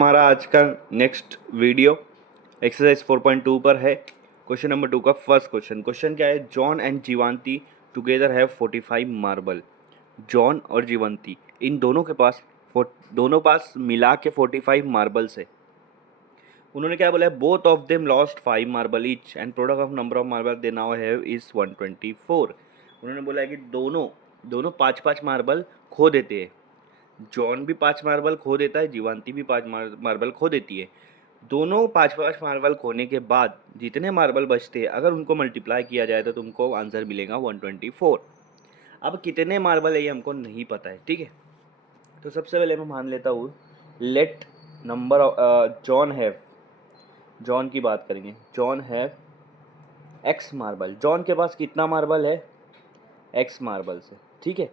हमारा आज का नेक्स्ट वीडियो एक्सरसाइज 4.2 पर है। क्वेश्चन नंबर 2 का फर्स्ट क्वेश्चन क्या है? John and Jeevanti together have 45 marble. John और जीवंती इन दोनों पास मिला के 45 मार्बल्स है। उन्होंने क्या बोला है? Both of them lost 5 marble each and product of number of marble they now have is 124। उन्होंने बोला है कि दोनों दोनों 5-5 मार्बल खो देते हैं। जॉन भी 5 मार्बल खो देता है, जीवांती भी 5 मार्बल खो देती है। दोनों 5-5 मार्बल खोने के बाद जितने मार्बल बचते हैं अगर उनको मल्टीप्लाई किया जाए तो तुमको आंसर मिलेगा 124। अब कितने मार्बल है ये हमको नहीं पता है, ठीक है। तो सबसे पहले मैं मान लेता हूँ let number John have, John की बात करेंगे। John have x marble. John के पास कितना मार्बल है? एक्स मार्बल से, ठीक है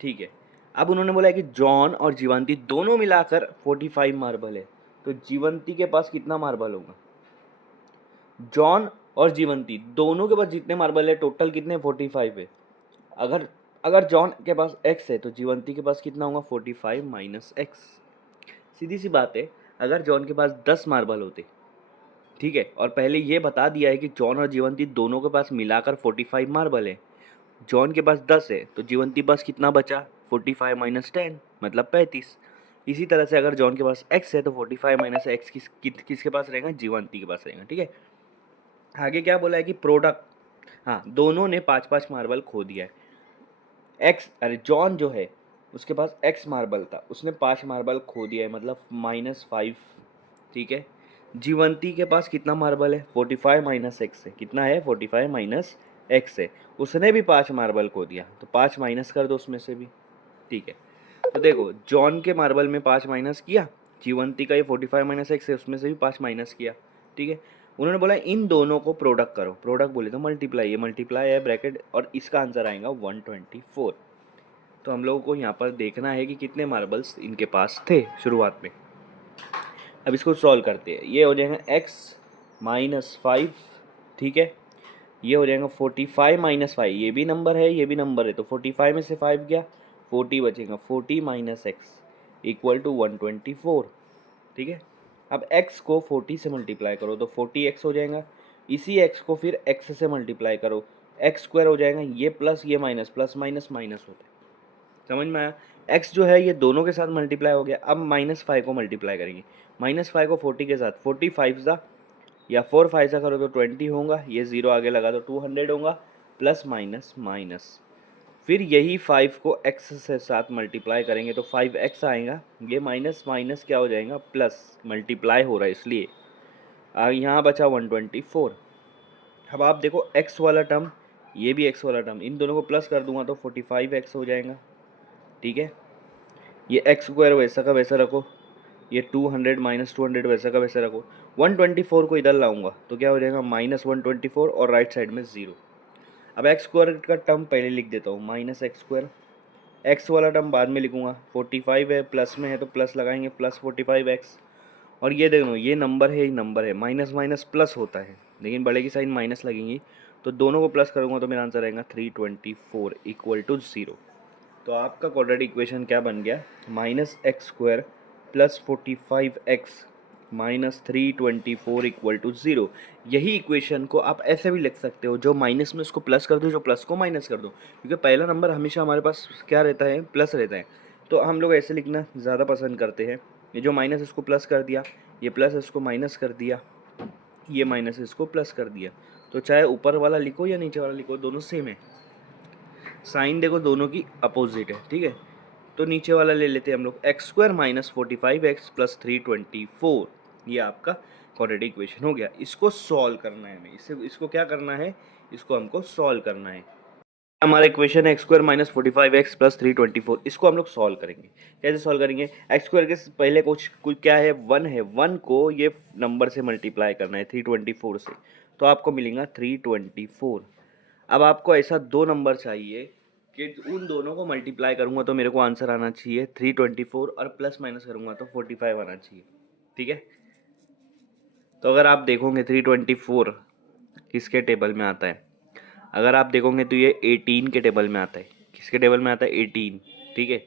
ठीक है। अब उन्होंने बोला है कि जॉन और जीवंती दोनों मिलाकर 45 मार्बल है, तो जीवंती के पास कितना मार्बल होगा? जॉन और जीवंती दोनों के पास जितने मार्बल है टोटल कितने? 45 है। अगर अगर जॉन के पास एक्स है तो जीवंती के पास कितना होगा? 45 माइनस एक्स। सीधी सी बात है, अगर जॉन के पास 10 मार्बल होते, ठीक है, और पहले ये बता दिया है कि जॉन और जीवंती दोनों के पास मिलाकर 45 मार्बल है। जॉन के पास 10 है तो जीवंती पास कितना बचा? 45 माइनस 10 मतलब 35। इसी तरह से अगर जॉन के पास एक्स है तो 45 माइनस एक्स किसके पास रहेगा? जीवंती के पास रहेगा, ठीक है। आगे क्या बोला है कि प्रोडक्ट, हाँ, दोनों ने 5-5 मार्बल खो दिया है। जॉन जो है उसके पास एक्स मार्बल था, उसने 5 मार्बल खो दिया है मतलब -5, ठीक है। जीवंती के पास कितना मार्बल है? 45 माइनस एक्स है। कितना है? 45 माइनस एक्स है। उसने भी 5 मार्बल खो दिया, तो 5 माइनस कर दो उसमें से भी, ठीक है। तो देखो जॉन के मार्बल में 5 माइनस किया, जीवंती का ये 45 माइनस एक्स है उसमें से भी 5 माइनस किया, ठीक है। उन्होंने बोला इन दोनों को प्रोडक्ट करो। प्रोडक्ट बोले तो मल्टीप्लाई, ये मल्टीप्लाई है ब्रैकेट, और इसका आंसर आएगा 124। तो हम लोगों को यहाँ पर देखना है कि कितने मार्बल्स इनके पास थे शुरुआत में। अब इसको सॉल्व करते हैं। ये हो जाएगा x-5, ठीक है। ये हो जाएगा 45 माइनस 5, ये भी नंबर है ये भी नंबर है, तो 45 में से 5 गया, 40 बचेगा। 40 माइनस एक्स इक्वल टू 124, ठीक है। अब x को 40 से मल्टीप्लाई करो तो 40x हो जाएगा। इसी x को फिर x से मल्टीप्लाई करो, एक्स स्क्वायर हो जाएगा। ये प्लस ये माइनस, प्लस माइनस माइनस होता है, समझ में आया। x जो है ये दोनों के साथ मल्टीप्लाई हो गया। अब -5 को मल्टीप्लाई करेंगे। -5 को 40 के साथ, 45 सा या 4 5 सा करो तो 20 होगा। ये 0 आगे लगा तो 200 होगा, प्लस माइनस माइनस। फिर यही 5 को x से साथ मल्टीप्लाई करेंगे तो 5x आएगा। ये माइनस माइनस क्या हो जाएगा? प्लस, मल्टीप्लाई हो रहा है इसलिए। यहाँ बचा 124। अब आप देखो x वाला टर्म, ये भी x वाला टर्म, इन दोनों को प्लस कर दूंगा तो 45x हो जाएगा, ठीक है। ये एक्स स्क्वायर वैसा का वैसा रखो, ये 200 माइनस 200 वैसा का वैसा रखो। 124 को इधर लाऊंगा तो क्या हो जाएगा? -124 और राइट साइड में 0। अब एक्स स्क्वायर का टर्म पहले लिख देता हूँ, माइनस एक्स स्क्वायर। एक्स वाला टर्म बाद में लिखूंगा। 45 है, प्लस में है तो प्लस लगाएंगे, प्लस 45x। और ये देखो ये नंबर है, ये नंबर है, माइनस माइनस प्लस होता है, लेकिन बड़े की साइन माइनस लगेंगी, तो दोनों को प्लस करूँगा तो मेरा आंसर आएगा 324 इक्वल टू 0। तो आपका क्वाड्रेटिक इक्वेशन क्या बन गया? -x² plus 45x minus 324 equal to 0। यही इक्वेशन को आप ऐसे भी लिख सकते हो, जो माइनस में उसको प्लस कर दो, जो प्लस को माइनस कर दो, क्योंकि पहला नंबर हमेशा हमारे पास क्या रहता है? प्लस रहता है। तो हम लोग ऐसे लिखना ज़्यादा पसंद करते हैं। ये जो माइनस इसको प्लस कर दिया, ये प्लस इसको माइनस कर दिया, ये माइनस इसको प्लस कर दिया। तो चाहे ऊपर वाला लिखो या नीचे वाला लिखो, दोनों सेम है। साइन देखो दोनों की अपोजिट है, ठीक है। तो नीचे वाला ले लेते हैं हम लोग, x² माइनस 45x प्लस 324। ये आपका क्वाड्रेटिक इक्वेशन हो गया। इसको सॉल्व करना है हमें, इसको क्या करना है? इसको हमको सॉल्व करना है। हमारा इक्वेशन है x² माइनस 45x प्लस 324। इसको हम लोग सॉल्व करेंगे। कैसे सॉल्व करेंगे? x² के पहले कुछ क्या है? 1 है। 1 को ये नंबर से मल्टीप्लाई करना है 324 से, तो आपको मिलेगा 324। अब आपको ऐसा दो नंबर चाहिए कि उन दोनों को मल्टीप्लाई करूंगा तो मेरे को आंसर आना चाहिए 324, और प्लस माइनस करूंगा तो 45 आना चाहिए, ठीक है। तो अगर आप देखोगे 324 किसके टेबल में आता है? अगर आप देखोगे तो ये 18 के टेबल में आता है। किसके टेबल में आता है? 18, ठीक है।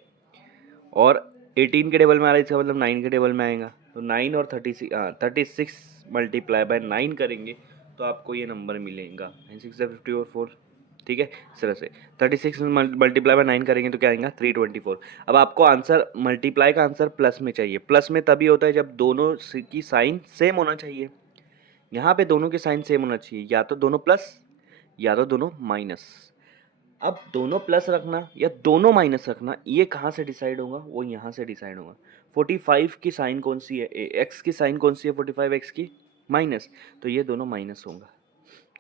और 18 के टेबल में आ रहा है, इसका मतलब 9 के टेबल में आएगा। तो 9 और 36 मल्टीप्लाई बाय 9 करेंगे तो आपको ये नंबर मिलेगा 9 6 50 और 4। ठीक है, इस तरह से 36 मल्टीप्लाई बाय 9 करेंगे तो क्या आएगा 324। अब आपको आंसर मल्टीप्लाई का आंसर प्लस में चाहिए। प्लस में तभी होता है जब दोनों की साइन सेम होना चाहिए। यहाँ पे दोनों के साइन सेम होना चाहिए, या तो दोनों प्लस या तो दोनों माइनस। अब दोनों प्लस रखना या दोनों माइनस रखना, ये कहाँ से डिसाइड होगा, वो यहाँ से डिसाइड होगा। 45 की साइन कौन सी है, एक्स की साइन कौन सी है, 45 एक्स की माइनस, तो ये दोनों माइनस होगा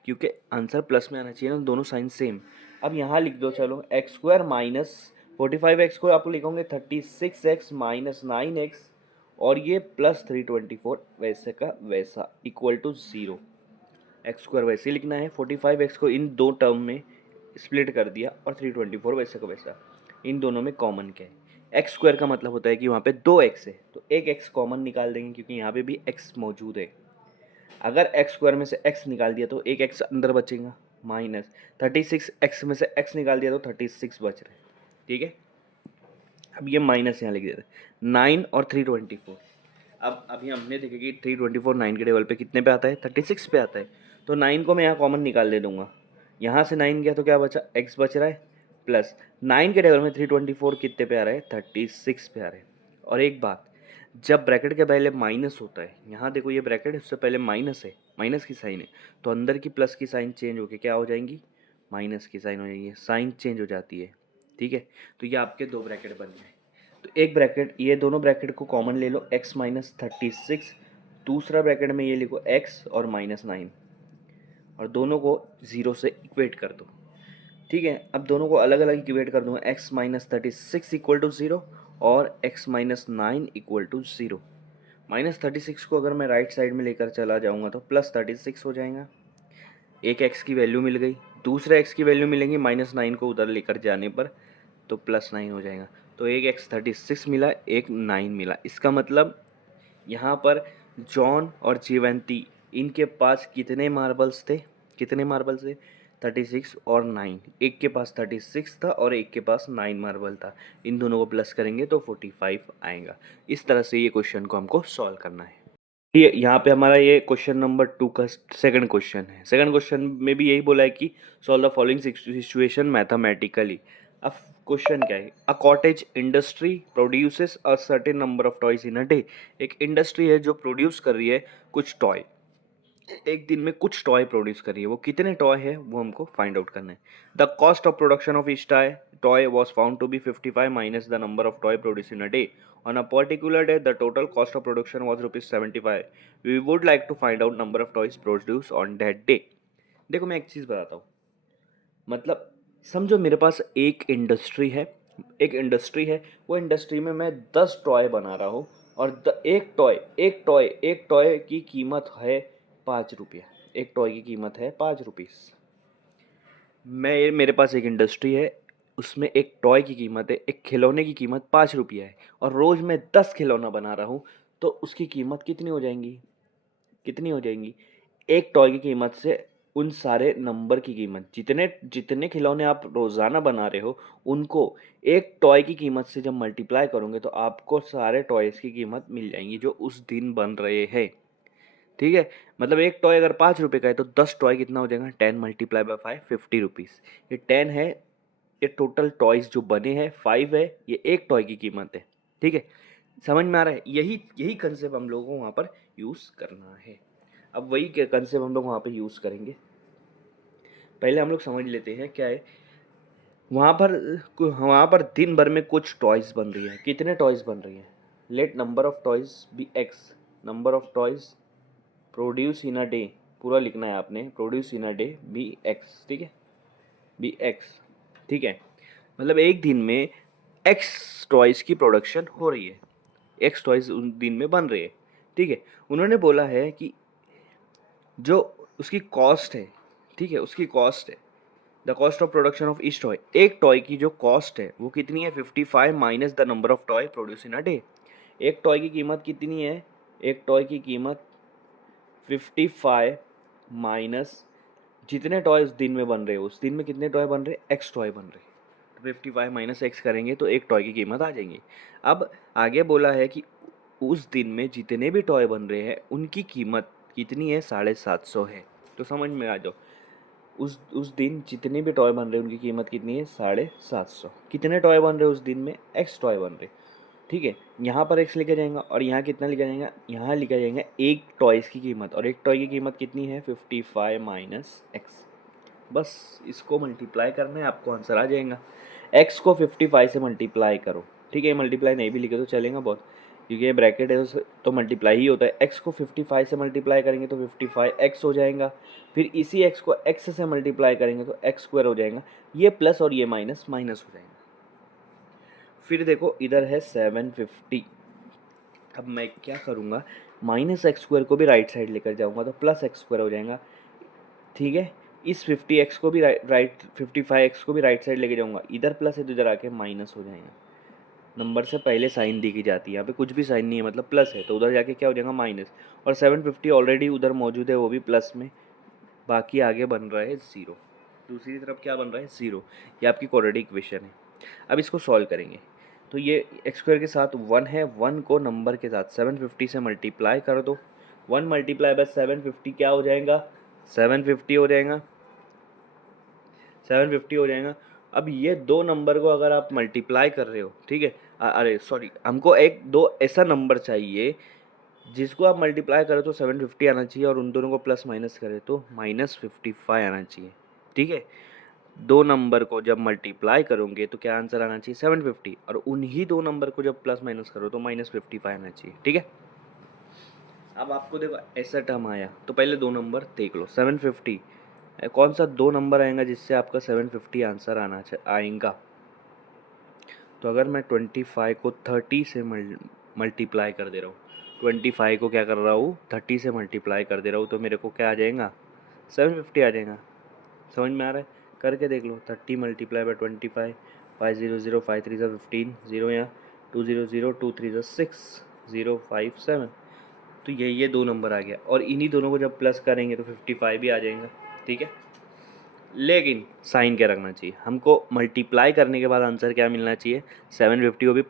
क्योंकि आंसर प्लस में आना चाहिए ना, दोनों साइन सेम। अब यहाँ लिख दो, चलो एक्स स्क्वायर माइनस 45 एक्स को आप लिखोगे 36 एक्स माइनस 9 एक्स, और ये प्लस 324 वैसे का वैसा इक्वल टू 0। एक्स स्क्वायर वैसे ही लिखना है, 45 एक्स को इन दो टर्म में स्प्लिट कर दिया और 324 वैसे का वैसा इन दोनों में कॉमन क्या है। एक्स स्क्वायर का मतलब होता है कि वहाँ पे दो एक्स है तो एक एक्स कॉमन निकाल देंगे क्योंकि यहाँ पे भी एक्स मौजूद है। अगर एक्स स्क्वायर में से एक्स निकाल दिया तो एक एक्स अंदर बचेगा, माइनस 36 एक्स में से एक्स निकाल दिया तो 36 बच रहे। ठीक है, अब ये माइनस यहाँ लिख देते हैं 9 और 324। अब अभी हमने देखा कि 324 9 के टेबल पे कितने पे आता है, 36 पे आता है। तो 9 को मैं यहाँ कॉमन निकाल दे दूंगा, यहाँ से 9 गया तो क्या बचा, x बच रहा है, प्लस 9 के टेबल में 324 कितने पे आ रहा है, 36 पे आ रहा है। और एक बात, जब ब्रैकेट के पहले माइनस होता है, यहाँ देखो ये ब्रैकेट है उससे पहले माइनस है, माइनस की साइन है, तो अंदर की प्लस की साइन चेंज होकर क्या हो जाएंगी, माइनस की साइन हो जाएगी, साइन चेंज हो जाती है। ठीक है, तो ये आपके दो ब्रैकेट बन गए। तो एक ब्रैकेट, ये दोनों ब्रैकेट को कॉमन ले लो, x माइनस 36, दूसरा ब्रैकेट में ये लिखो x और माइनस 9, और दोनों को 0 से इक्वेट कर दो। ठीक है, अब दोनों को अलग अलग इक्वेट कर दूंगा, x माइनस 36 इक्वल टू 0 और x minus 9 equal to 0। Minus 36 को अगर मैं राइट साइड में लेकर चला जाऊंगा तो प्लस 36 हो जाएगा, एक x की वैल्यू मिल गई, दूसरा x की वैल्यू मिलेंगी माइनस 9 को उधर लेकर जाने पर तो प्लस 9 हो जाएगा। तो एक x 36 मिला, एक 9 मिला। इसका मतलब यहाँ पर जॉन और जीवंती इनके पास कितने मार्बल्स थे, कितने मार्बल्स थे, 36 और 9। एक के पास 36 था और एक के पास 9 मार्बल था। इन दोनों को प्लस करेंगे तो 45 आएगा। इस तरह से ये क्वेश्चन को हमको सॉल्व करना है। ये यहाँ पे हमारा ये क्वेश्चन नंबर 2 का सेकंड क्वेश्चन है। सेकंड क्वेश्चन में भी यही बोला है कि solve the following situation mathematically. अब क्वेश्चन क्या है, a cottage industry produces a certain number of toys in a day. एक इंडस्ट्री है जो प्रोड्यूस कर रही है कुछ टॉय, एक दिन में कुछ टॉय प्रोड्यूस कर रही है, वो कितने टॉय है वो हमको फाइंड आउट करना है। The cost of production of each toy was found to be 55 minus the number of toy produce in a day. On a particular day the total cost of production was ₹75। We would like to find out number of toys produce on that day. देखो मैं एक चीज़ बताता हूँ, मतलब समझो मेरे पास एक industry है, एक इंडस्ट्री है, वो इंडस्ट्री में मैं 10 टॉय बना रहा हूँ, और एक टॉय की कीमत है 5 रुपया। एक टॉय की कीमत है 5 रुपीज़। मैं, मेरे पास एक इंडस्ट्री है, उसमें एक टॉय की कीमत है, एक खिलौने की कीमत 5 रुपया है, और रोज़ मैं 10 खिलौना बना रहा हूँ, तो उसकी कीमत कितनी हो जाएंगी, कितनी हो जाएंगी, एक टॉय की कीमत से उन सारे नंबर की कीमत, जितने जितने खिलौने आप रोज़ाना बना रहे हो उनको एक टॉय की कीमत से जब मल्टीप्लाई करोगे तो आपको सारे टॉयज़ की कीमत मिल जाएंगी जो उस दिन बन रहे हैं। ठीक है, मतलब एक टॉय अगर 5 रुपये का है तो 10 टॉय कितना हो जाएगा, 10 मल्टीप्लाई बाय 5 50 रुपीज़। ये 10 है, ये टोटल टॉयज़ जो बने हैं 5 है, ये एक टॉय की कीमत है। ठीक है, समझ में आ रहा है, यही यही कंसेप्ट हम लोगों को वहाँ पर यूज़ करना है। अब वही कंसेप्ट हम लोग वहाँ पे यूज़ करेंगे। पहले हम लोग समझ लेते हैं क्या है वहाँ पर दिन भर में कुछ टॉयज़ बन रही है, कितने टॉयज़ बन रही हैं, let number of toys be x, number of toys produce in a day, पूरा लिखना है आपने, produce in a day be x. ठीक है, बी एक्स। ठीक है, मतलब एक दिन में एक्स टॉयज़ की प्रोडक्शन हो रही है, एक्स टॉयज़ उन दिन में बन रही है। ठीक है, उन्होंने बोला है कि जो उसकी कॉस्ट है, ठीक है, उसकी कॉस्ट है the cost of production of each toy, एक टॉय की जो कॉस्ट है वो कितनी है, 55 minus the number of toy produce in a day. एक टॉय की कीमत कितनी है, एक टॉय की कीमत 55 माइनस जितने टॉय उस दिन में बन रहे हो, उस दिन में कितने टॉय बन रहे, एक्स टॉय बन रहे, 55 माइनस एक्स करेंगे तो एक टॉय की कीमत आ जाएंगी। अब आगे बोला है कि उस दिन में जितने भी टॉय बन रहे हैं उनकी कीमत कितनी है, 750 है। तो समझ में आ जाओ, उस दिन जितने भी टॉय बन रहे हैं उनकी कीमत कितनी है, 750। कितने टॉय बन रहे हैं उस दिन में, एक्स टॉय बन रहे, ठीक है। यहाँ पर एक्स लिखा जाएगा और यहाँ कितना लिखा जाएगा, यहाँ लिखा जाएगा एक टॉयज़ की कीमत, और एक टॉय की कीमत कितनी है, 55 माइनस एक्स। बस इसको मल्टीप्लाई करना है, आपको आंसर आ जाएगा। एक्स को 55 से मल्टीप्लाई करो, ठीक है। मल्टीप्लाई नहीं भी लिखे तो चलेगा बहुत, क्योंकि ये ब्रैकेट है तो मल्टीप्लाई ही होता है। एक्स को 55 से मल्टीप्लाई करेंगे तो 55 एक्स हो जाएगा, फिर इसी एक्स को एक्स से मल्टीप्लाई करेंगे तो एक्स स्क्वायर हो जाएगा। ये प्लस और ये माइनस माइनस हो जाएगा। फिर देखो इधर है 750। अब मैं क्या करूँगा, माइनस एक्स स्क्वायर को भी राइट साइड लेकर जाऊँगा तो प्लस एक्स स्क्वायर हो जाएगा, ठीक है। इस 50x को भी राइट 55x को भी राइट साइड लेके जाऊँगा, इधर प्लस है तो इधर आके माइनस हो जाएगा। नंबर से पहले साइन दी की जाती है, यहाँ पे कुछ भी साइन नहीं है, मतलब प्लस है तो उधर जाके क्या हो जाएगा, माइनस। और 750 ऑलरेडी उधर मौजूद है, वो भी प्लस में, बाकी आगे बन रहा है ज़ीरो। दूसरी तरफ क्या बन रहा है, ज़ीरो। ये आपकी क्वाड्रेटिक इक्वेशन है। अब इसको सॉल्व करेंगे तो ये एक्स स्क्वायर के साथ 1 है, 1 को नंबर के साथ 750 से मल्टीप्लाई कर दो। 1 मल्टीप्लाई बाय 750 क्या हो जाएगा, 750 हो जाएगा, 750 हो जाएगा। अब ये दो नंबर को अगर आप मल्टीप्लाई कर रहे हो, ठीक है, अरे सॉरी, हमको एक दो ऐसा नंबर चाहिए जिसको आप मल्टीप्लाई करो तो 750 आना चाहिए, और उन दोनों को प्लस माइनस करें तो -55 आना चाहिए, ठीक है। दो नंबर को जब मल्टीप्लाई करोगे तो क्या आंसर आना चाहिए, 750, और उन्हीं दो नंबर को जब प्लस माइनस करो तो -55 आना चाहिए, ठीक है। अब आपको देखो ऐसा टर्म आया तो पहले दो नंबर देख लो, 750 कौन सा दो नंबर आएगा जिससे आपका 750 आंसर आएगा। तो अगर मैं 25 को 30 से मल्टीप्लाई कर दे रहा हूँ, 25 को क्या कर रहा हूँ, 30 से मल्टीप्लाई कर दे रहा हूँ, तो मेरे को क्या आ जाएगा, 750 आ जाएगा। समझ में आ रहा है, करके देख लो। 30 मल्टीप्लाई बाय 25, 500, 5 3 15, 0 यहाँ, 200, 2 3 6, 0 5 7। तो ये दो नंबर आ गया, और इन्हीं दोनों को जब प्लस करेंगे तो 55 भी आ जाएगा, ठीक है। लेकिन साइन क्या रखना चाहिए, हमको मल्टीप्लाई करने के बाद आंसर क्या मिलना चाहिए, 750 को भी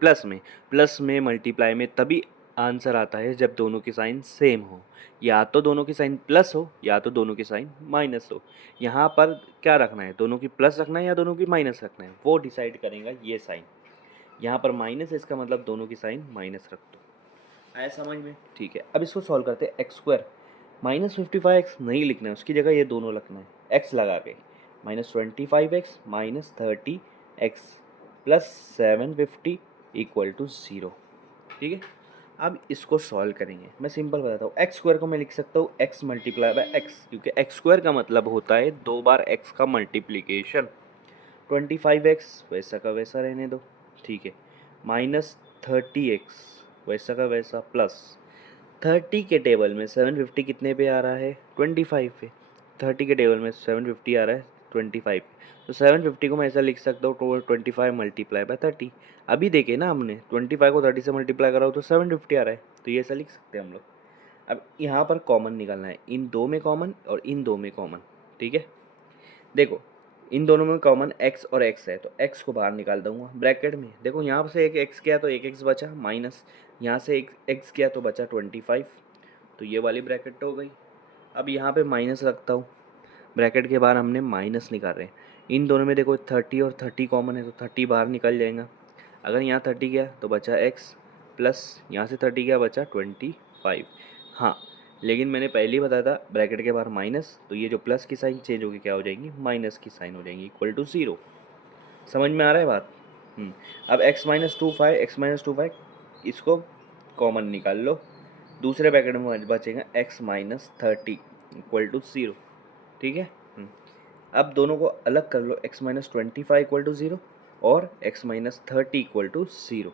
प्लस में मल्टीप्लाई में तभी आंसर आता है जब दोनों की साइन सेम हो, या तो दोनों की साइन प्लस हो या तो दोनों की साइन माइनस हो। यहाँ पर क्या रखना है, दोनों की प्लस रखना है या दोनों की माइनस रखना है, वो डिसाइड करेगा ये साइन। यहाँ पर माइनस है, इसका मतलब दोनों की साइन माइनस रख दो। आया समझ में, ठीक है। अब इसको सॉल्व करते हैं। एक्स स्क्वायर -55x नहीं लिखना है, उसकी जगह ये दोनों लिखना है, एक्स लगा के, -25x -30x plus 750 equal to 0, ठीक है। अब इसको सॉल्व करेंगे, मैं सिंपल बताता हूँ। एक्स स्क्वायर को मैं लिख सकता हूँ एक्स मल्टीप्लाई बाय एक्स, क्योंकि एक्स स्क्वायर का मतलब होता है दो बार एक्स का मल्टीप्लीकेशन। 25x वैसा का वैसा रहने दो, ठीक है, -30x वैसा का वैसा, प्लस 30 के टेबल में 750 कितने पे आ रहा है, 25 पे। 30 के टेबल में 750 आ रहा है 25 पे, तो 750 को मैं ऐसा लिख सकता हूँ 25 मल्टीप्लाई बाय 30। अभी देखे ना हमने, 25 को 30 से मल्टीप्लाई करा हो तो 750 आ रहा है, तो ये ऐसा लिख सकते हैं हम लोग। अब यहाँ पर कॉमन निकालना है, इन दो में कॉमन और इन दो में कॉमन, ठीक है। देखो इन दोनों में कॉमन x और x है, तो x को बाहर निकाल दूंगा ब्रैकेट में। देखो यहाँ से एक x गया तो एक x बचा, माइनस यहाँ से एक x गया तो बचा 25, तो ये वाली ब्रैकेट हो गई। अब यहाँ पे माइनस रखता हूँ, ब्रैकेट के बाहर हमने माइनस निकाल रहे हैं। इन दोनों में देखो 30 और 30 कॉमन है, तो 30 बाहर निकल जाएगा। अगर यहाँ 30 गया तो बचा x, प्लस यहाँ से 30 गया बचा 25। हाँ, लेकिन मैंने पहले ही बताया था ब्रैकेट के बाहर माइनस, तो ये जो प्लस की साइन चेंज होगी क्या हो जाएगी, माइनस की साइन हो जाएगी, इक्वल टू 0। समझ में आ रहा है बात। अब x-25 इसको कॉमन निकाल लो, दूसरे ब्रैकेट में बचेगा x-30 इक्वल टू 0, ठीक है। अब दोनों को अलग कर लो, x-25 इक्वल टू 0 और x-30 इक्वल टू 0,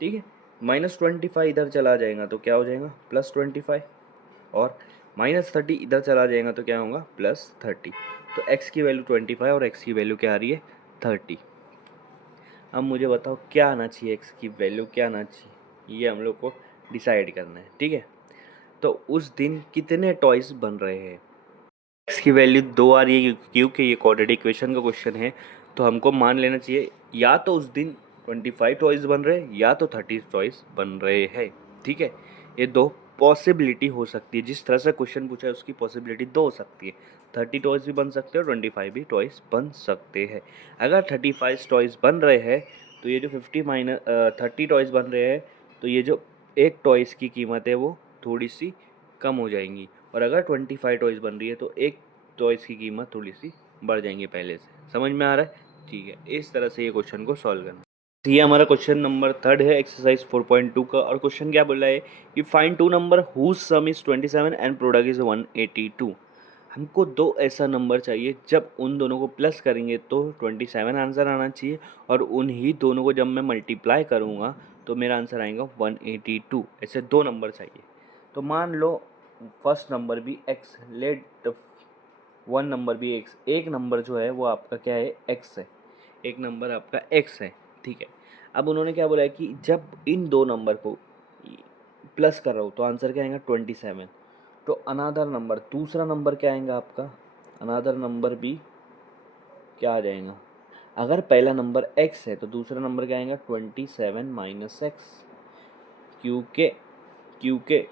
ठीक है। -25 इधर चला जाएगा तो क्या हो जाएगा, +25, और -30 इधर चला जाएगा तो क्या होगा, +30। तो x की वैल्यू 25 और x की वैल्यू क्या आ रही है, 30। अब मुझे बताओ क्या आना चाहिए, x की वैल्यू क्या आना चाहिए, ये हम लोग को डिसाइड करना है, ठीक है। तो उस दिन कितने टॉयज़ बन रहे हैं, x की वैल्यू 2 आ रही है क्योंकि ये क्वाड्रेटिक इक्वेशन का क्वेश्चन है, तो हमको मान लेना चाहिए या तो उस दिन 25 टॉयज़ बन रहे हैं या तो 30 टॉयज़ बन रहे हैं। ठीक है, ये दो पॉसिबिलिटी हो सकती है, जिस तरह से क्वेश्चन पूछा है उसकी पॉसिबिलिटी दो हो सकती है। 30 टॉयज़ भी बन सकते हैं और 25 भी टॉयज़ बन सकते हैं। अगर 35 टॉयज़ बन रहे हैं तो ये जो 30 टॉयज़ बन रहे हैं तो ये जो एक टॉयज़ की कीमत है वो थोड़ी सी कम हो जाएंगी, और अगर 25 टॉयज़ बन रही है तो एक टॉयज़ की कीमत थोड़ी सी बढ़ जाएंगी पहले से। समझ में आ रहा है? ठीक है, इस तरह से ये क्वेश्चन को सॉल्व करना। तो ये हमारा क्वेश्चन नंबर 3 है एक्सरसाइज 4.2 का, और क्वेश्चन क्या बोला है कि find two number whose sum is 27 and product is 182। हमको दो ऐसा नंबर चाहिए जब उन दोनों को प्लस करेंगे तो 27 आंसर आना चाहिए, और उन्हीं दोनों को जब मैं मल्टीप्लाई करूँगा तो मेरा आंसर आएगा 182। ऐसे दो नंबर चाहिए। तो मान लो फर्स्ट नंबर भी एक्स, लेट वन नंबर भी एक्स, एक नंबर जो है वो आपका क्या है, एक्स है, एक नंबर आपका एक्स है। ठीक है, अब उन्होंने क्या बोला है कि जब इन दो नंबर को प्लस कर रहा हूँ तो आंसर क्या आएगा 27। तो अनादर नंबर, दूसरा नंबर क्या आएगा आपका, अनादर नंबर भी क्या आ जाएगा, अगर पहला नंबर x है तो दूसरा नंबर क्या आएगा 27 माइनस एक्स, क्योंकि क्योंकि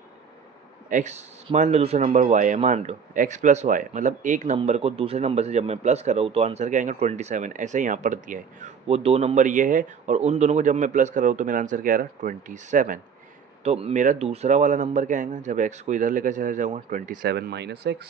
x मान लो दूसरा नंबर y है, मान लो x प्लस वाई, मतलब एक नंबर को दूसरे नंबर से जब मैं प्लस कर रहा हूँ तो आंसर क्या आएगा 27। ऐसे यहाँ पर दिया है, वो दो नंबर ये है और उन दोनों को जब मैं प्लस कर रहा हूँ तो मेरा आंसर क्या आ रहा है 27। तो मेरा दूसरा वाला नंबर क्या आएगा, जब x को इधर लेकर चला जाऊँगा 27 माइनस एक्स,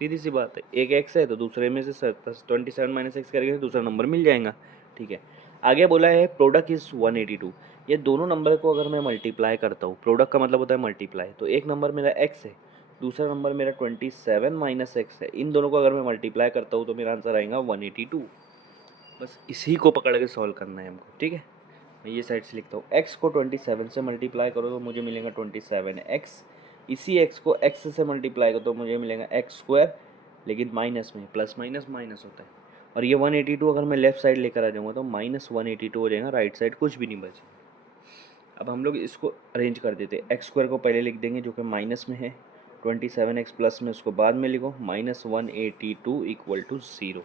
सीधी सी बात है, एक x है तो दूसरे में से 27 माइनस एक्स करेंगे तो दूसरा नंबर मिल जाएगा। ठीक है, आगे बोला है प्रोडक्ट इज़ 182। ये दोनों नंबर को अगर मैं मल्टीप्लाई करता हूँ, प्रोडक्ट का मतलब होता है मल्टीप्लाई, तो एक नंबर मेरा x है, दूसरा नंबर मेरा 27 माइनस एक्स है, इन दोनों को अगर मैं मल्टीप्लाई करता हूँ तो मेरा आंसर आएगा 182। बस इसी को पकड़ के सॉल्व करना है हमको। ठीक है, मैं ये साइड से लिखता हूँ, x को 27 से मल्टीप्लाई करो तो मुझे मिलेगा 27x, इसी x को x से मल्टीप्लाई करो तो मुझे मिलेगा एक्स स्क्वायर, लेकिन माइनस में, प्लस माइनस माइनस होता है, और ये 182 अगर मैं लेफ्ट साइड लेकर आ जाऊँगा तो माइनस 182 हो जाएगा, राइट साइड कुछ भी नहीं बचेगा। अब हम लोग इसको अरेंज कर देते हैं, एक्स स्क्वायर को पहले लिख देंगे जो कि माइनस में है, 27x प्लस में उसको बाद में लिखो, माइनस 182 इक्वल टू 0।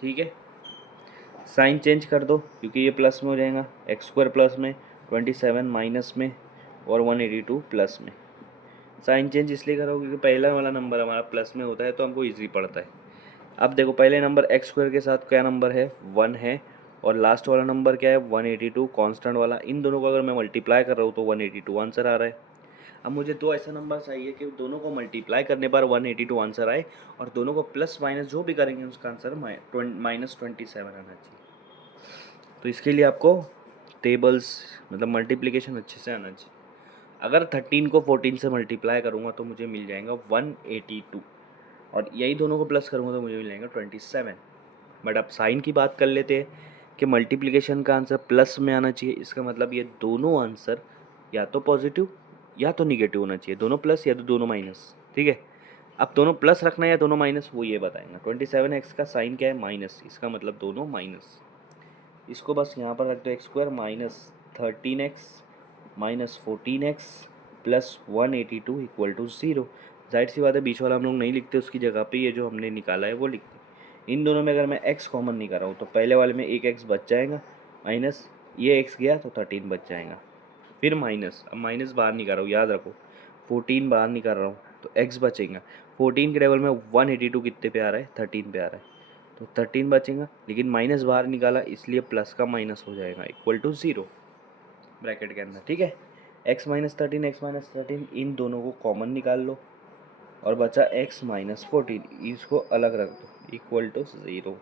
ठीक है, साइन चेंज कर दो क्योंकि ये प्लस में हो जाएगा, एक्स स्क्वायर प्लस में, 27 माइनस में, और 182 प्लस में। साइन चेंज इसलिए करो क्योंकि पहला वाला नंबर हमारा प्लस में होता है तो हमको ईजी पड़ता है। अब देखो पहले नंबर एक्स स्क्वायर के साथ क्या नंबर है 1 है, और लास्ट वाला नंबर क्या है 182 कांस्टेंट वाला, इन दोनों को अगर मैं मल्टीप्लाई कर रहा हूँ तो 182 आंसर आ रहा है। अब मुझे दो ऐसा नंबर चाहिए कि दोनों को मल्टीप्लाई करने पर 182 आंसर आए, और दोनों को प्लस माइनस जो भी करेंगे उसका आंसर माइनस 27 आना चाहिए। तो इसके लिए आपको टेबल्स मतलब मल्टीप्लिकेशन अच्छे से आना चाहिए। अगर 13 को 14 से मल्टीप्लाई करूँगा तो मुझे मिल जाएगा 182, और यही दोनों को प्लस करूँगा तो मुझे मिल जाएगा 27। बट अब साइन की बात कर लेते हैं कि मल्टीप्लिकेशन का आंसर प्लस में आना चाहिए, इसका मतलब ये दोनों आंसर या तो पॉजिटिव या तो निगेटिव होना चाहिए, दोनों प्लस या तो दोनों माइनस। ठीक है, अब दोनों प्लस रखना है या दोनों माइनस वो ये बताएंगे। 27x का साइन क्या है माइनस, इसका मतलब दोनों माइनस। इसको बस यहाँ पर रख दो, x square minus 13x minus 14x plus 182 equal to 0। जाहिर सी बात है बीच वाला हम लोग नहीं लिखते, उसकी जगह पे ये जो हमने निकाला है वो लिखते। इन दोनों में अगर मैं x कॉमन नहीं कर रहा हूँ तो पहले वाले में एक x बच जाएगा, माइनस ये x गया तो 13 बच जाएगा, फिर माइनस, अब माइनस बाहर नहीं कर रहा हूँ याद रखो, 14 बाहर नहीं कर रहा हूँ तो x बचेगा। 14 के टेबल में 182 कितने पे आ रहा है 13 पे आ रहा है, तो 13 बचेगा, लेकिन माइनस बाहर निकाला इसलिए प्लस का माइनस हो जाएगा इक्वल टू 0 ब्रैकेट के अंदर। ठीक है, x माइनस 13 एक्स माइनस 13 इन दोनों को कॉमन निकाल लो, और बचा x माइनस 14, इसको अलग रख दो इक्वल टू 0।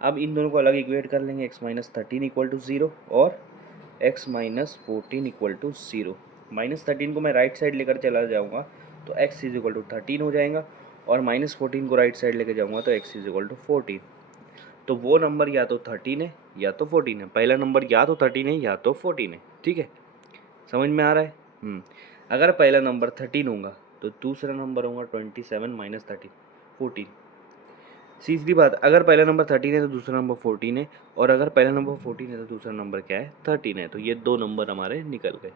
अब इन दोनों को अलग इक्वेट कर लेंगे, x माइनस 13 इक्वल टू 0 और x minus 14 equal to 0। Minus 13 को मैं राइट साइड लेकर चला जाऊँगा तो x इज इक्वल टू 13 हो जाएगा, और माइनस 14 को राइट साइड लेकर जाऊँगा तो x इज इक्वल टू 14। तो वो नंबर या तो 13 है या तो 14 है, पहला नंबर या तो 13 है या तो 14 है। ठीक है, समझ में आ रहा है? अगर पहला नंबर 13 होगा तो दूसरा नंबर होगा 27 माइनस 13 14। सीधी बात, अगर पहला नंबर 13 है तो दूसरा नंबर 14 है, और अगर पहला नंबर 14 है तो दूसरा नंबर क्या है 13 है, तो ये दो नंबर हमारे निकल गए।